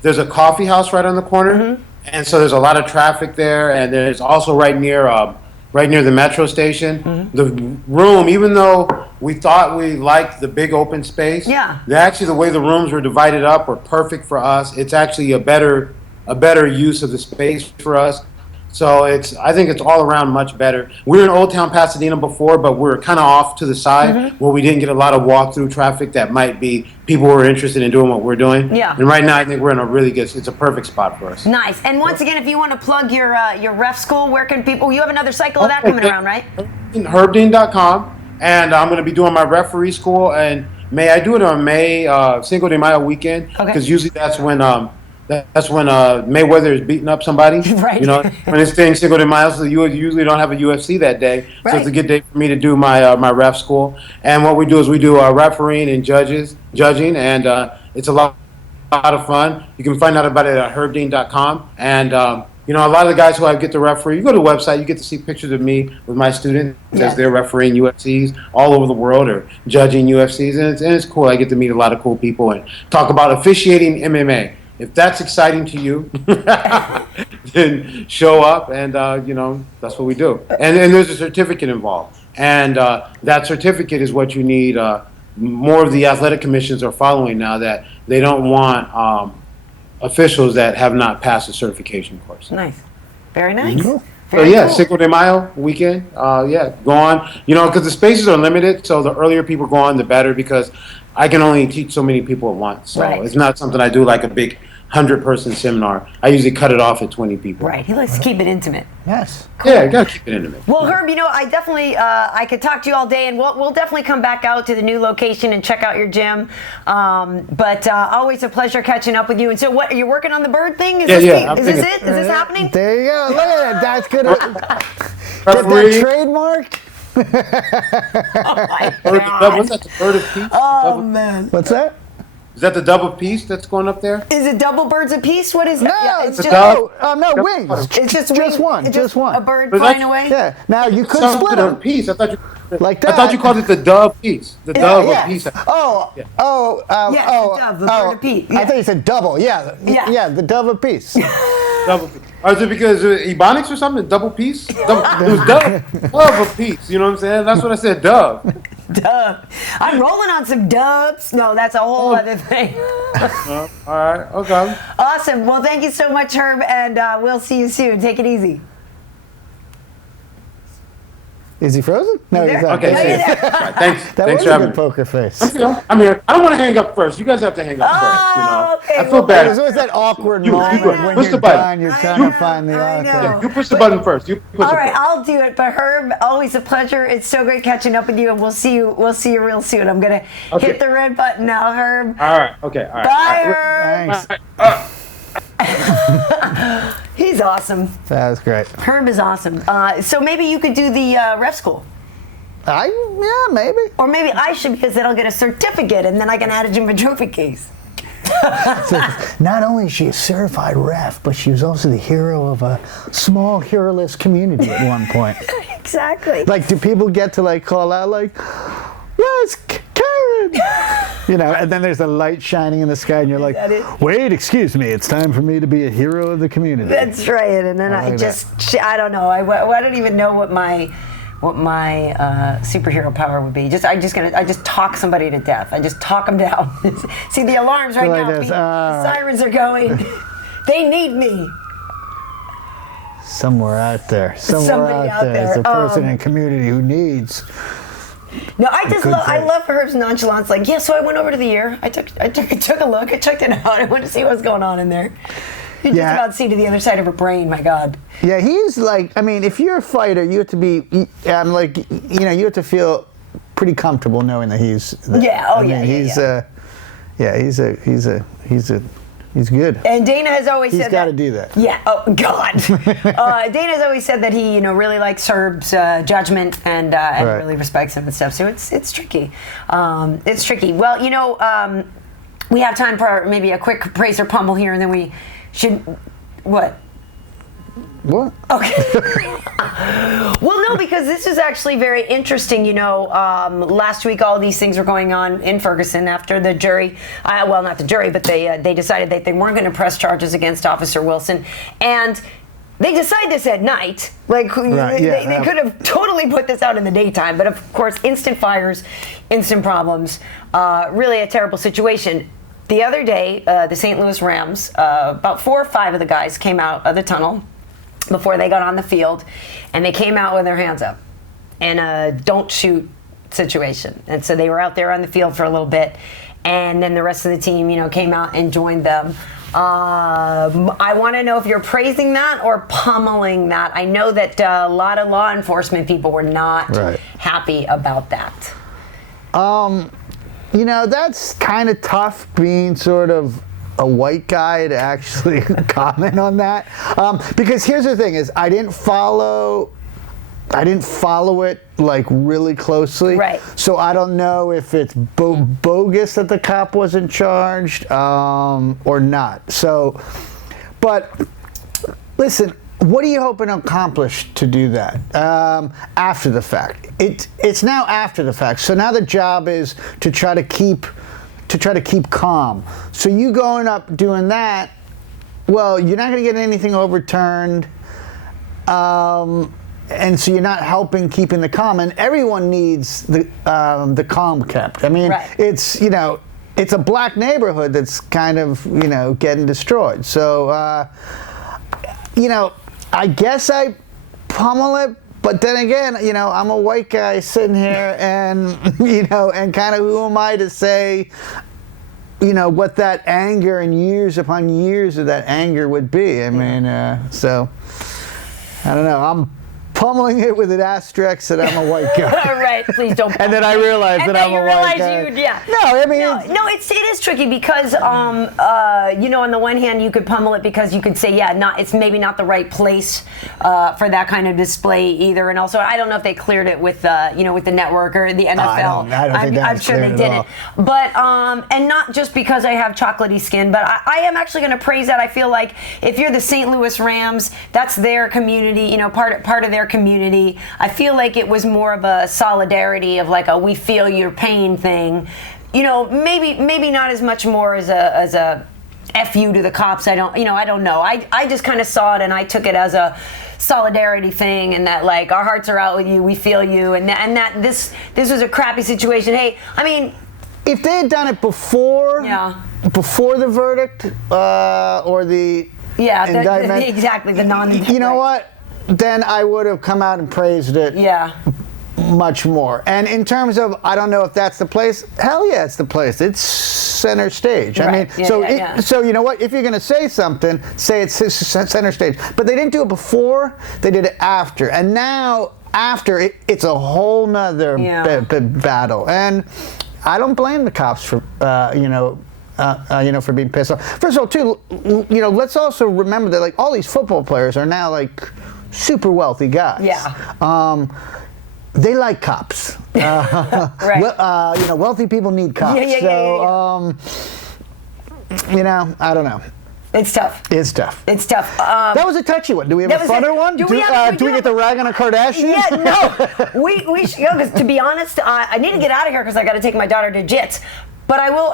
there's a coffee house right on the corner, and so there's a lot of traffic there, and there's also right near the metro station. The room, even though we thought we liked the big open space, the way the rooms were divided up were perfect for us. It's actually a better use of the space for us. So I think it's all around much better. We were in Old Town Pasadena before, but we're kind of off to the side where we didn't get a lot of walk-through traffic that might be people who are interested in doing what we're doing. Yeah. And right now, I think we're in a really good. It's a perfect spot for us. Nice. And once again, if you want to plug your ref school, where can people? You have another cycle of that coming around, right? Herbdean.com. and I'm going to be doing my referee school. And May I do it on May Cinco de Mayo weekend? Because usually that's when Mayweather is beating up somebody. Right. You know, when it's staying Cinco de Mayo, so you usually don't have a UFC that day. Right. So it's a good day for me to do my my ref school. And what we do is we do refereeing and judging, and it's a lot of fun. You can find out about it at herbdean.com. And you know, a lot of the guys who I get to referee, you go to the website, you get to see pictures of me with my students as they're refereeing UFCs all over the world or judging UFCs, and it's cool. I get to meet a lot of cool people and talk about officiating MMA. If that's exciting to you, then show up, and you know, that's what we do. And there's a certificate involved, and that certificate is what you need. More of the athletic commissions are following now that they don't want officials that have not passed a certification course. Nice. Very nice. Cool. So yeah, Cinco de Mayo weekend, go on. You know, because the spaces are limited, so the earlier people go on, the better, because I can only teach so many people at once. So it's not something I do like a big 100-person seminar. I usually cut it off at 20 people. Right. He likes to keep it intimate. Yes. Cool. Yeah, you gotta keep it intimate. Well, Herb, you know, I definitely, I could talk to you all day, and we'll definitely come back out to the new location and check out your gym. But always a pleasure catching up with you. And so, what are you working on the bird thing? Is this it? Is this happening? There you go. Look at that. That's good. Get that trademarked. Oh my What's that? The bird of peace? Oh man. What's that? Is that the dove of peace that's going up there? Is it double birds of peace? What is that? No, Yeah, it's it's just no wings. it's just one. It's Just one. A bird But flying that's- away. Yeah. Now you could Something split of them. peace. I thought you Like I thought that. you called it the dove peace. The dove of peace. Yeah, the dove, the bird of peace. I thought you said double. Yeah. Yeah. Yeah, the dove of peace. Double peace. Or is it because Ebonics or something? Double peace? It was dove of peace. You know what I'm saying? That's what I said. Dove. Dub. I'm rolling on some dubs. No, that's a whole other thing. All right. Okay. Awesome. Well, thank you so much, Herb, and we'll see you soon. Take it easy. Is he frozen? No, he's not. Okay. No, See you're you. there. All right, thanks. That Thanks was for a having good me. poker face. I'm here. I don't want to hang up first. You guys have to hang up first. You know. Okay, I feel There's bad. always that awkward You moment push when the you're button. done, you're I trying know, to find the I author. know. You push the button first. You push All it right, first. I'll do it. But Herb, always a pleasure. It's so great catching up with you, and we'll see you real soon. I'm gonna hit the red button now, Herb. All right. Okay. All right. Bye, Herb. Thanks. He's awesome. That was great. Herb is awesome. So maybe you could do the ref school. Yeah, maybe. Or maybe I should, because then I'll get a certificate and then I can add it to my trophy case. So not only is she a certified ref, but she was also the hero of a small hero-less community at one point. Exactly. Like, do people get to like call out like, "Yes, Karyn," you know? And then there's a light shining in the sky, and you're like, that it? "Wait, excuse me, it's time for me to be a hero of the community." That's right. And then I like I don't know. I don't even know what my superhero power would be. I just talk somebody to death. I just talk them down. See the alarms right Like now. this, The sirens are going. They need me. Somewhere out there, Somebody out there. is a person in community who needs. No, I just good I thing. love Herb's nonchalance. Like, yeah, so I went over to the ear. I took a look. I checked it out. I went to see what's going on in there. You just Yeah. about see to the other side of her brain. My God. Yeah, he's like, I mean, if you're a fighter, you have to be, you have to feel pretty comfortable knowing that he's. Yeah, oh, yeah, yeah, he's good. And Dana has always He's said got to that. do that. Yeah. Oh God. Dana's always said that he, really likes Herb's judgment and Right. really respects him and stuff. So it's tricky. It's tricky. Well, we have time for maybe a quick praise or pummel here, and then we should what. What? Okay. Well, no, because this is actually very interesting. Last week all these things were going on in Ferguson after the jury, not the jury, but they decided that they weren't going to press charges against Officer Wilson. And they decide this at night. Like, Right, yeah, they could have totally put this out in the daytime. But, of course, instant fires, instant problems, really a terrible situation. The other day, the St. Louis Rams, about 4 or 5 of the guys came out of the tunnel before they got on the field, and they came out with their hands up in a don't shoot situation. And so they were out there on the field for a little bit, and then the rest of the team, came out and joined them. I want to know if you're praising that or pummeling that. I know that a lot of law enforcement people were not happy about that. That's kind of tough being sort of a white guy to actually comment on that. Because here's the thing is I didn't follow it like really closely. Right. So I don't know if it's bogus that the cop wasn't charged or not. So, but listen, what are you hoping to accomplish to do that after the fact? It's now after the fact. So now the job is to try to keep calm. So you going up doing that, well, you're not going to get anything overturned. And so you're not helping keeping the calm, and everyone needs the calm kept. I mean, it's it's a black neighborhood that's kind of getting destroyed. So I guess I pummel it, but then again, I'm a white guy sitting here, and and kind of who am I to say what that anger and years upon years of that anger would be? I mean, so I don't know. I'm pummeling it with an asterisk that I'm a white guy. Right, please don't. And then I realized that I'm a white guy. No, I mean, it is tricky because on the one hand you could pummel it because you could say it's maybe not the right place for that kind of display either, and also I don't know if they cleared it with with the network or the NFL. I don't think I'm sure they didn't. But and not just because I have chocolatey skin, but I am actually going to praise that. I feel like if you're the St. Louis Rams, that's their community, part of their community. I feel like it was more of a solidarity of like a we feel your pain thing. Maybe not as much more as a F you to the cops. I don't know. I just kind of saw it and I took it as a solidarity thing, and that like our hearts are out with you, we feel you, and that this was a crappy situation. Hey, I mean, if they had done it before the verdict or the indictment, exactly, the non-indictment. You know what? Then I would have come out and praised it. Much more. And in terms of, I don't know if that's the place. Hell yeah, it's the place. It's center stage. I mean, so you know what? If you're going to say something, say it's center stage. But they didn't do it before. They did it after. And now, after, it's a whole nother battle. And I don't blame the cops for, for being pissed off. First of all, too, let's also remember that like all these football players are now like super wealthy guys. They like cops. Wealthy people need cops. I don't know. It's tough. It's tough. It's tough. That was a touchy one. Do we have a funner one? Do we get the rag on a Kardashian? Yeah, no. We should go, because to be honest, I need to get out of here because I got to take my daughter to JITS. But I will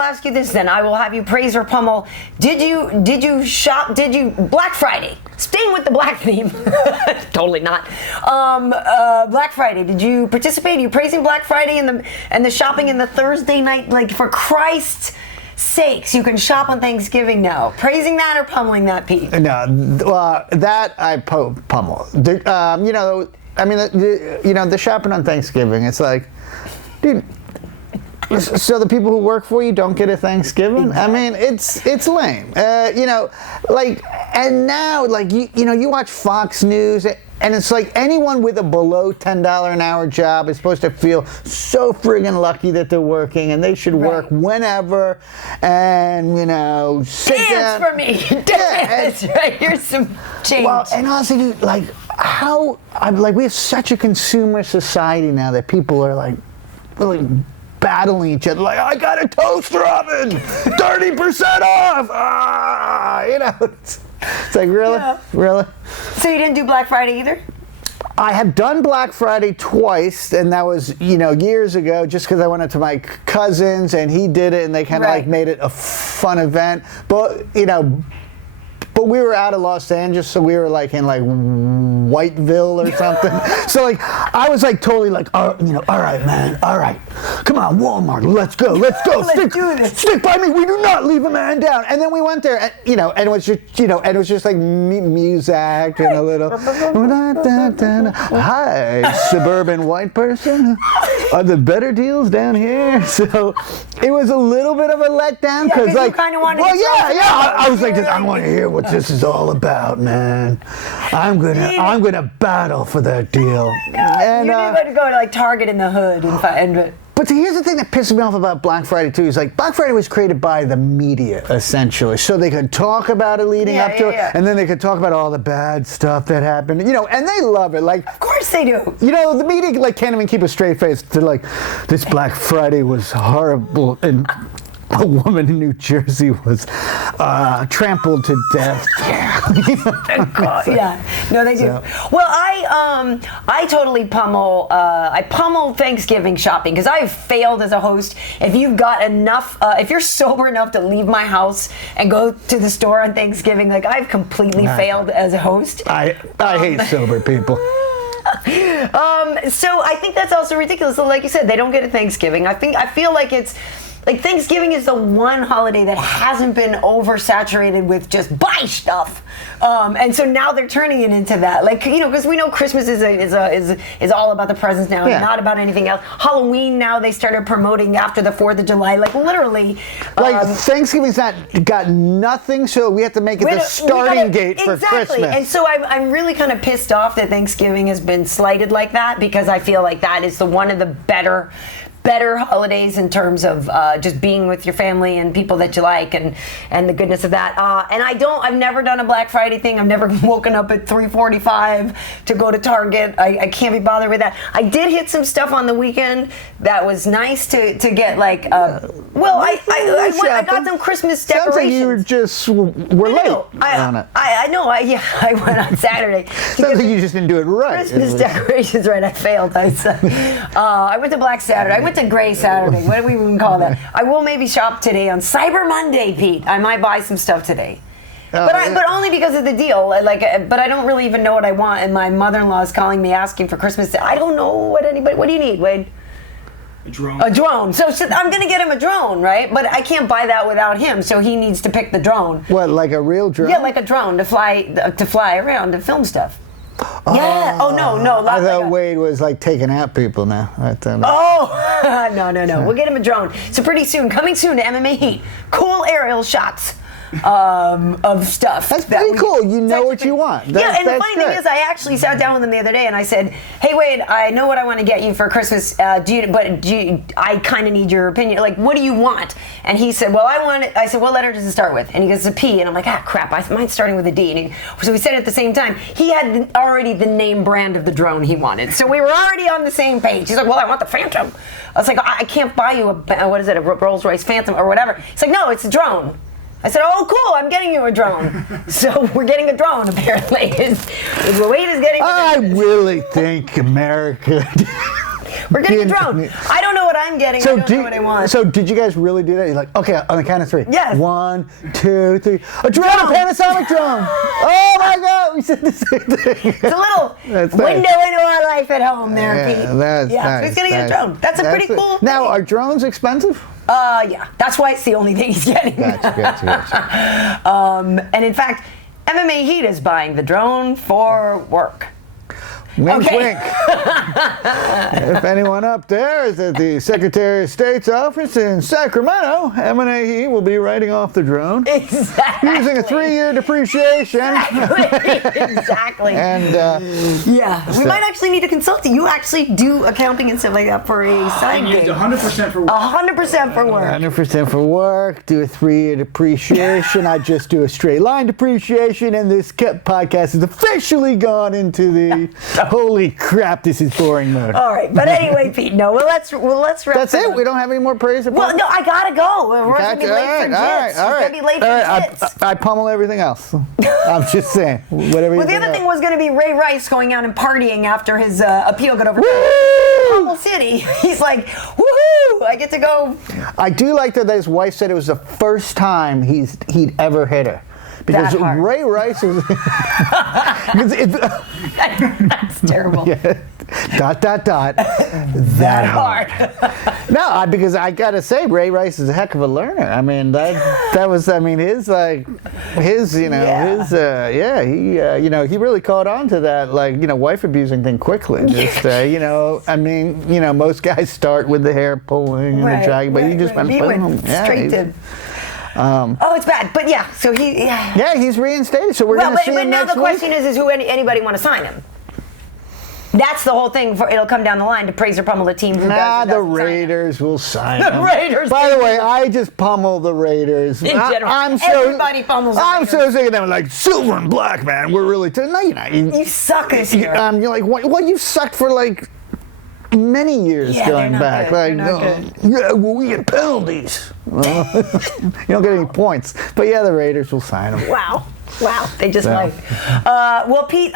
ask you this then. I will have you praise or pummel. Did you shop? Did you Black Friday? Staying with the black theme. Totally not. Black Friday. Did you participate? Are you praising Black Friday and the shopping in the Thursday night? Like, for Christ's sakes, you can shop on Thanksgiving now. Praising that or pummeling that, Pete? No, that I pummel. The shopping on Thanksgiving. It's like, dude. So the people who work for you don't get a Thanksgiving? Exactly. I mean, it's lame. And now, like, you watch Fox News, and it's like anyone with a below $10 an hour job is supposed to feel so friggin' lucky that they're working, and they should work whenever, and, sit down. Dance for me. Dance. Right, here's some change. Well, and honestly, dude, like, we have such a consumer society now that people are, like, really battling each other, like, I got a toaster oven, 30% off. It's like, really, really. So you didn't do Black Friday either? I have done Black Friday twice, and that was years ago, just because I went up to my cousin's and he did it, and they kind of like made it a fun event. But but we were out of Los Angeles, so we were like in like Whiteville or something. So like I was like totally like, all right, man, all right, come on, Walmart, let's go. Let's do this. Stick by me. We do not leave a man down. And then we went there, and, and it was just, and it was just like music and a little. Hi, suburban white person. Are the better deals down here? So it was a little bit of a letdown because like, kind of wanted. Well, yeah. I was like, I want to hear what this is all about, man. I'm gonna battle for that deal. And you need to go to like Target in the hood and but here's the thing that pisses me off about Black Friday too, is like Black Friday was created by the media essentially, so they could talk about it leading up to it, and then they could talk about all the bad stuff that happened, and they love it. Like, of course they do. The media like can't even keep a straight face. They're like, this Black Friday was horrible, and a woman in New Jersey was trampled to death. Yeah, no, they do. So. Well, I totally pummel Thanksgiving shopping because I've failed as a host. If you've got enough, if you're sober enough to leave my house and go to the store on Thanksgiving, like I've completely failed as a host. I hate sober people. So I think that's also ridiculous. So like you said, they don't get a Thanksgiving. I feel like it's. Like Thanksgiving is the one holiday that hasn't been oversaturated with just buy stuff, and so now they're turning it into that. Like because we know Christmas is all about the presents now, and not about anything else. Halloween now they started promoting after the 4th of July, like literally. Like Thanksgiving's got nothing, so we have to make it the starting gate for exactly. Christmas. And so I'm really kind of pissed off that Thanksgiving has been slighted like that because I feel like that is one of the better holidays in terms of just being with your family and people that you like and the goodness of that. And I've never done a Black Friday thing. I've never woken up at 3:45 to go to Target. I can't be bothered with that. I did hit some stuff on the weekend that was nice to get like. I got some Christmas decorations. Sounds like you just were late on it. I went on Saturday. Sounds like you just didn't do it right. Christmas decorations, right? I failed. I went to Black Saturday. I went to Gray Saturday. What do we even call that? I will maybe shop today on Cyber Monday, Pete. I might buy some stuff today. But only because of the deal. But I don't really even know what I want. And my mother-in-law is calling me asking for Christmas. I don't know what do you need, Wade? A drone. A drone. So I'm going to get him a drone, right? But I can't buy that without him. So he needs to pick the drone. What, like a real drone? Yeah, like a drone to fly around to film stuff. Yeah. Oh no. I thought Wade was like taking out people now. Oh no. We'll get him a drone. So coming soon to MMA Heat. Cool aerial shots of stuff. That's pretty cool. You know what you want. And the funny thing is, I actually sat down with him the other day and I said, "Hey Wade, I know what I want to get you for Christmas. I kind of need your opinion. Like, what do you want?" And he said, "Well, I said, "What letter does it start with?" And he goes, "A P." And I'm like, crap. Mine's starting with a D. So we said it at the same time. He had already the name brand of the drone he wanted, so we were already on the same page. He's like, "Well, I want the Phantom." I was like, "I can't buy you a Rolls Royce Phantom or whatever." He's like, "No, it's a drone." I said, "Oh, cool! I'm getting you a drone." So we're getting a drone. Apparently, Wade is getting. I really think America. We're getting a drone. I don't know what I'm getting. I don't know what I want. So did you guys really do that? You're like, okay, on the count of 3. Yes. 1, 2, 3. A drone, a Panasonic drone. Oh my God, we said the same thing. It's a little window into our life at home there, Pete. That's nice. So he's gonna get a drone. That's a pretty cool thing. Now, are drones expensive? Yeah. That's why it's the only thing he's getting. Gotcha. And in fact, MMA Heat is buying the drone for work. Wink, wink. If anyone up there is at the Secretary of State's office in Sacramento, M&A Heat will be writing off the drone. Exactly. Using a 3-year depreciation. Exactly. And we might actually need to consult you. You actually do accounting and stuff like that for a side gig. 100% for work. 100% for work. 100% for work. Do a 3-year depreciation. I just do a straight line depreciation, and this podcast has officially gone into the holy crap, this is boring mode. All right, but anyway, Pete, let's wrap. That's it. We don't have any more praise. Well, no, I gotta go. We're gonna be late for jits. All right. Gonna be late for jits. I pummel everything else. I'm just saying. Whatever. Well, the other thing was gonna be Ray Rice going out and partying after his appeal got overturned. Pummel City. He's like, woohoo! I get to go. I do like that his wife said it was the first time he'd ever hit her. because That hard. Ray Rice is. That's terrible. Yeah. ... that hard. No, because I gotta say, Ray Rice is a heck of a learner. I mean, that was, I mean, his, he really caught on to that, wife abusing thing quickly. Just, I mean, most guys start with the hair pulling and the dragging, but he just went boom. Straight to. Oh, it's bad, but yeah. So he. Yeah, he's reinstated. So we're gonna see him now next the question week. is who anybody want to sign him? That's the whole thing. It'll come down the line to Praise or Pummel the team. Who does the Raiders will sign him. The Raiders. By the way, I just pummel the Raiders. In general, everybody pummels the I'm Raiders. so sick of them. Like, silver and black, man. We're really... No, you're not. You suck this year. You're like, what? You sucked for, many years going back. Good. We get penalties. Well, you don't get any points. But yeah, the Raiders will sign him. Wow. They just might. Well, Pete,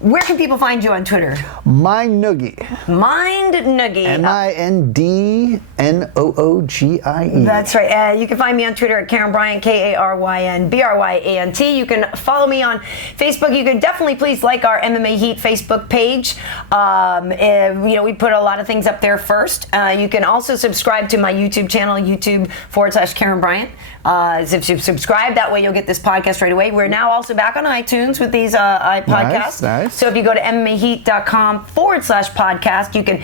where can people find you on Twitter? Mind Noogie. Mind Noogie. MINDNOOGIE. That's right. You can find me on Twitter at Karyn Bryant, KarynBryant. You can follow me on Facebook. You can definitely please like our MMA Heat Facebook page. We put a lot of things up there first. You can also subscribe to my YouTube channel, YouTube.com/Karyn Bryant. If you subscribe, that way you'll get this podcast right away. We're now also back on iTunes with these podcasts. Nice. So if you go to MMAHeat.com/podcast, you can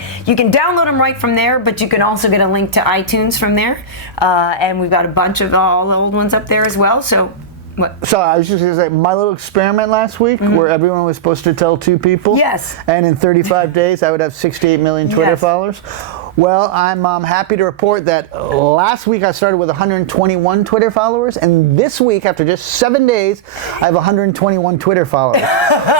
download them right from there, but you can also get a link to iTunes from there. And we've got a bunch of all the old ones up there as well. So what? So I was just going to say, my little experiment last week where everyone was supposed to tell 2 people. Yes. And in 35 days, I would have 68 million Twitter followers. Well, I'm happy to report that last week I started with 121 Twitter followers, and this week, after just 7 days, I have 121 Twitter followers.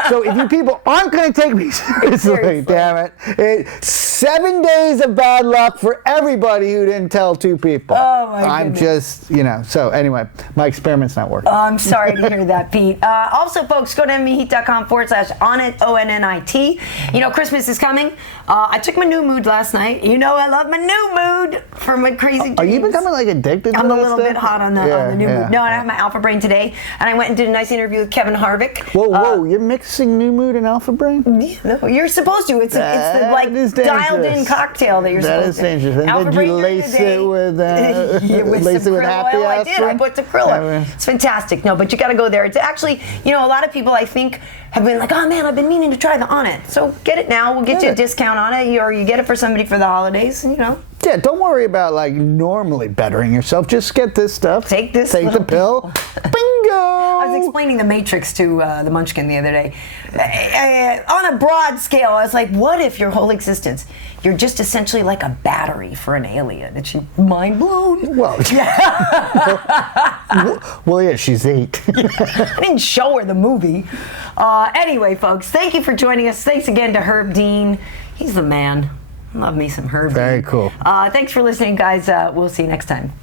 So if you people aren't going to take me seriously, damn it, 7 days of bad luck for everybody who didn't tell 2 people. Oh, my I'm goodness. just, so anyway, my experiment's not working. I'm sorry to hear that, Pete. Also, folks, go to MMAHeat.com/Onnit, ONNIT. Christmas is coming. I took my new mood last night. I love my new mood for my crazy dreams. Are you becoming addicted to I'm a that little stuff? bit hot on the new mood. No, I have my Alpha Brain today, and I went and did a nice interview with Kevin Harvick. Whoa, you're mixing New Mood and Alpha Brain? No, you're supposed to. It's the dialed-in cocktail that you're supposed to. That is dangerous. And Alpha did Brain you lace it with happy oil? I did. I put some krill oil. It's fantastic. No, but you got to go there. It's actually, a lot of people I think have been like, oh man, I've been meaning to try the Onnit. So get it now. We'll get you a discount on it, or you get it for somebody for the holidays. Yeah, don't worry about normally bettering yourself. Just get this stuff. Take this. Take the pill. Bingo! I was explaining the Matrix to the Munchkin the other day. On a broad scale, I was like, what if your whole existence, you're just essentially like a battery for an alien? And she, mind blown. Well, yeah, she's 8. I didn't show her the movie. Anyway, folks, thank you for joining us. Thanks again to Herb Dean. He's the man. Love me some Herb. Very cool. Thanks for listening, guys. We'll see you next time.